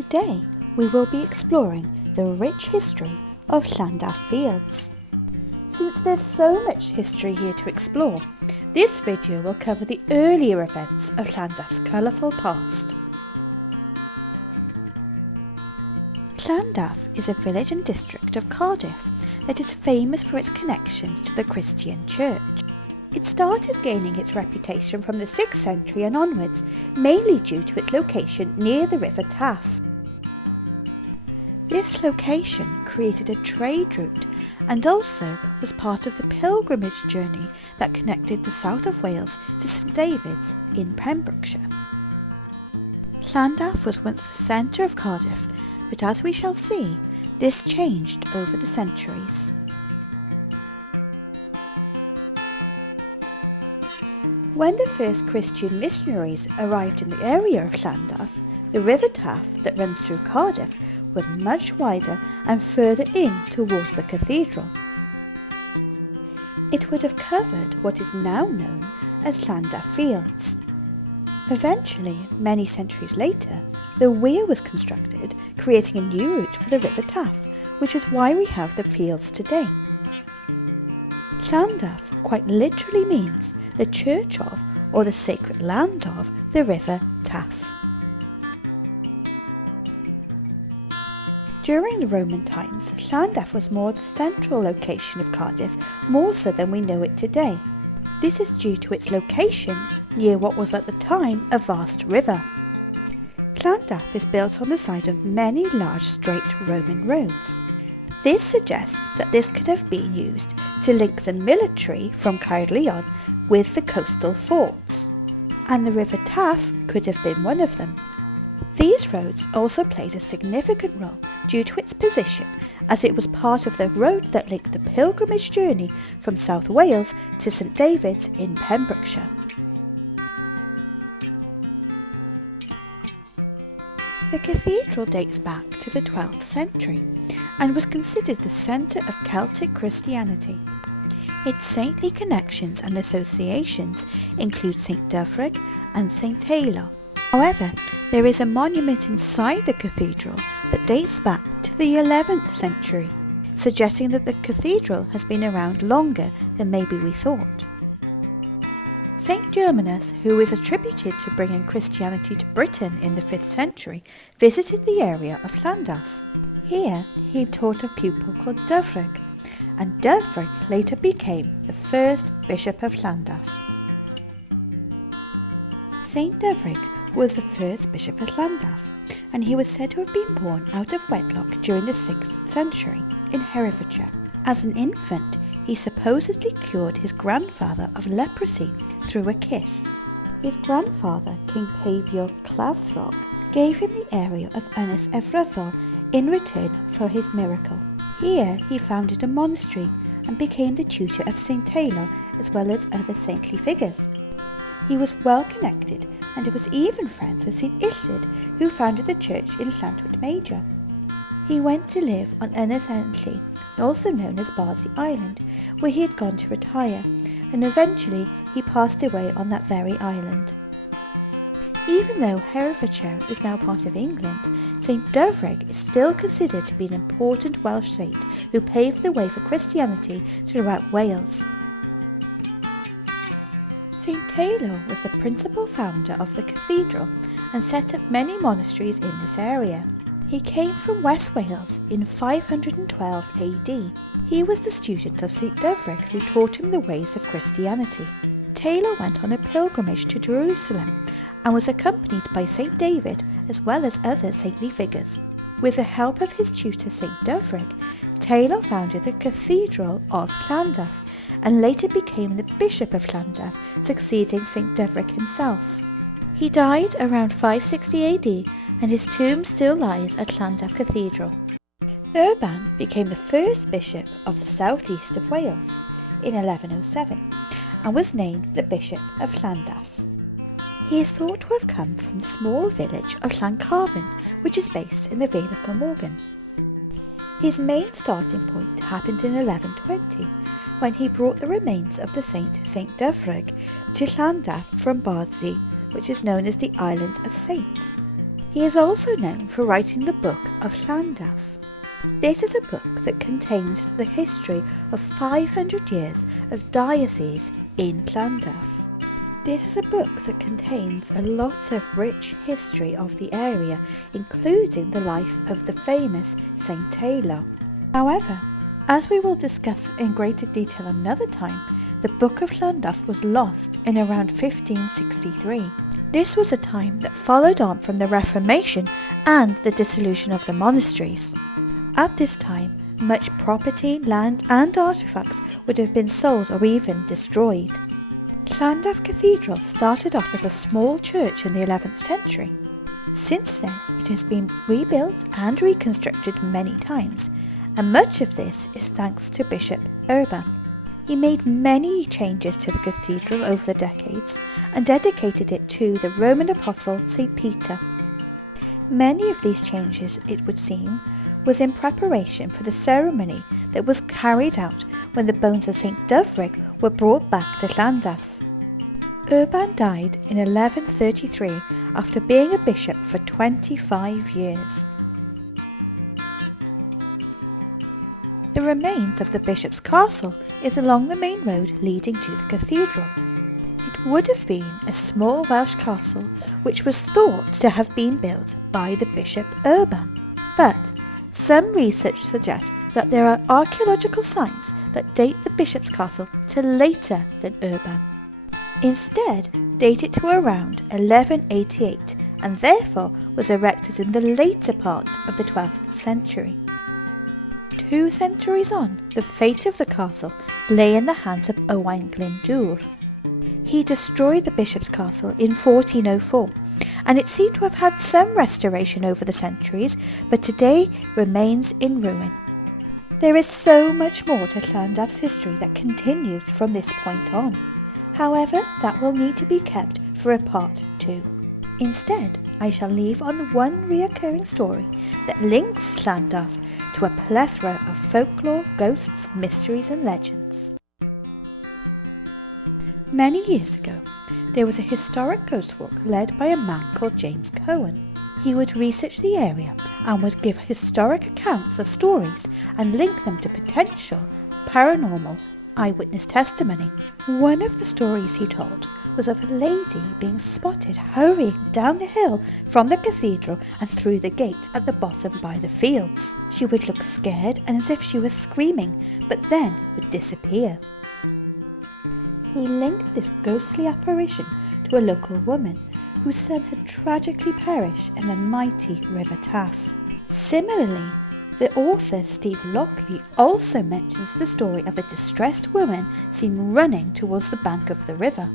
Today we will be exploring the rich history of Llandaff Fields. Since there's so much history here to explore, this video will cover the earlier events of Llandaff's colourful past. Llandaff is a village and district of Cardiff that is famous for its connections to the Christian Church. It started gaining its reputation from the 6th century and onwards, mainly due to its location near the River Taff. This location created a trade route and also was part of the pilgrimage journey that connected the south of Wales to St David's in Pembrokeshire. Llandaff was once the centre of Cardiff, but as we shall see, this changed over the centuries. When the first Christian missionaries arrived in the area of Llandaff, the River Taff that runs through Cardiff was much wider and further in towards the cathedral. It would have covered what is now known as Llandaff Fields. Eventually, many centuries later, the weir was constructed, creating a new route for the River Taff, which is why we have the fields today. Llandaff quite literally means the church of, or the sacred land of, the River Taff. During the Roman times, Llandaff was more the central location of Cardiff, more so than we know it today. This is due to its location near what was at the time a vast river. Llandaff is built on the side of many large straight Roman roads. This suggests that this could have been used to link the military from Caerleon with the coastal forts, and the River Taff could have been one of them. These roads also played a significant role due to its position, as it was part of the road that linked the pilgrimage journey from South Wales to St David's in Pembrokeshire. The cathedral dates back to the 12th century and was considered the centre of Celtic Christianity. Its saintly connections and associations include St Dyfrig and St Taylor. However, there is a monument inside the cathedral that dates back to the 11th century, suggesting that the cathedral has been around longer than maybe we thought. St Germanus, who is attributed to bringing Christianity to Britain in the 5th century, visited the area of Llandaff. Here he taught a pupil called Dyfrig, and Dyfrig later became the first bishop of Llandaff. St Dyfrig was the first bishop of Llandaff, and he was said to have been born out of wedlock during the 6th century in Herefordshire. As an infant, he supposedly cured his grandfather of leprosy through a kiss. His grandfather, King Peibior Clafthrog, gave him the area of Ynys Efrythol in return for his miracle. Here he founded a monastery and became the tutor of St Taylor as well as other saintly figures. He was well connected and was even friends with St Illtyd, who founded the church in Llantwit Major. He went to live on Ynys Enlli, also known as Bardsey Island, where he had gone to retire, and eventually he passed away on that very island. Even though Herefordshire is now part of England, St Dyfrig is still considered to be an important Welsh saint who paved the way for Christianity throughout Wales. St Taylor was the principal founder of the cathedral and set up many monasteries in this area. He came from West Wales in 512 AD. He was the student of St Dyfrig, who taught him the ways of Christianity. Taylor went on a pilgrimage to Jerusalem and was accompanied by St David as well as other saintly figures. With the help of his tutor St Dyfrig, Taylor founded the Cathedral of Llandaff and later became the Bishop of Llandaff, succeeding St Dyfrig himself. He died around 560 AD and his tomb still lies at Llandaff Cathedral. Urban became the first bishop of the southeast of Wales in 1107 and was named the Bishop of Llandaff. He is thought to have come from the small village of Llancarvan, which is based in the Vale of Glamorgan. His main starting point happened in 1120, when he brought the remains of the saint St Dyfrig to Llandaff from Bardsey, which is known as the Island of Saints. He is also known for writing the Book of Llandaff. This is a book that contains the history of 500 years of diocese in Llandaff. This is a book that contains a lot of rich history of the area, including the life of the famous Saint Taylor. However, as we will discuss in greater detail another time, the Book of Llandaff was lost in around 1563. This was a time that followed on from the Reformation and the dissolution of the monasteries. At this time, much property, land and artefacts would have been sold or even destroyed. Llandaff Cathedral started off as a small church in the 11th century. Since then, it has been rebuilt and reconstructed many times, and much of this is thanks to Bishop Urban. He made many changes to the cathedral over the decades and dedicated it to the Roman apostle St. Peter. Many of these changes, it would seem, was in preparation for the ceremony that was carried out when the bones of St. Dyfrig were brought back to Llandaff. Urban died in 1133 after being a bishop for 25 years. The remains of the bishop's castle is along the main road leading to the cathedral. It would have been a small Welsh castle which was thought to have been built by the Bishop Urban, but some research suggests that there are archaeological signs that date the bishop's castle to later than Urban. Instead, date it to around 1188 and therefore was erected in the later part of the 12th century. 2 centuries on, the fate of the castle lay in the hands of Owain Glyndŵr. He destroyed the bishop's castle in 1404, and it seemed to have had some restoration over the centuries, but today remains in ruin. There is so much more to Llandaff's history that continues from this point on. However, that will need to be kept for a part 2. Instead, I shall leave on the one reoccurring story that links Llandaff to a plethora of folklore, ghosts, mysteries and legends. Many years ago, there was a historic ghost walk led by a man called James Cohen. He would research the area and would give historic accounts of stories and link them to potential paranormal eyewitness testimony. One of the stories he told was of a lady being spotted hurrying down the hill from the cathedral and through the gate at the bottom by the fields. She would look scared and as if she was screaming, but then would disappear. He linked this ghostly apparition to a local woman whose son had tragically perished in the mighty River Taff. Similarly, the author Steve Lockley also mentions the story of a distressed woman seen running towards the bank of the river.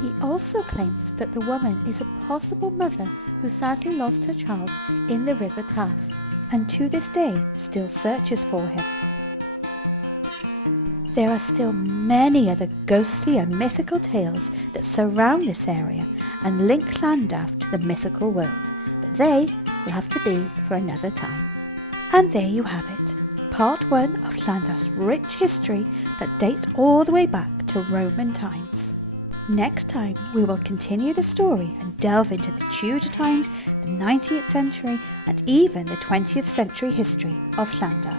He also claims that the woman is a possible mother who sadly lost her child in the River Taff, and to this day still searches for him. There are still many other ghostly and mythical tales that surround this area and link Llandaff to the mythical world, but they will have to be for another time. And there you have it, part 1 of Llandaff's rich history that dates all the way back to Roman times. Next time we will continue the story and delve into the Tudor times, the 19th century and even the 20th century history of Llandaff.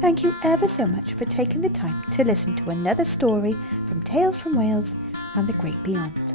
Thank you ever so much for taking the time to listen to another story from Tales from Wales and the Great Beyond.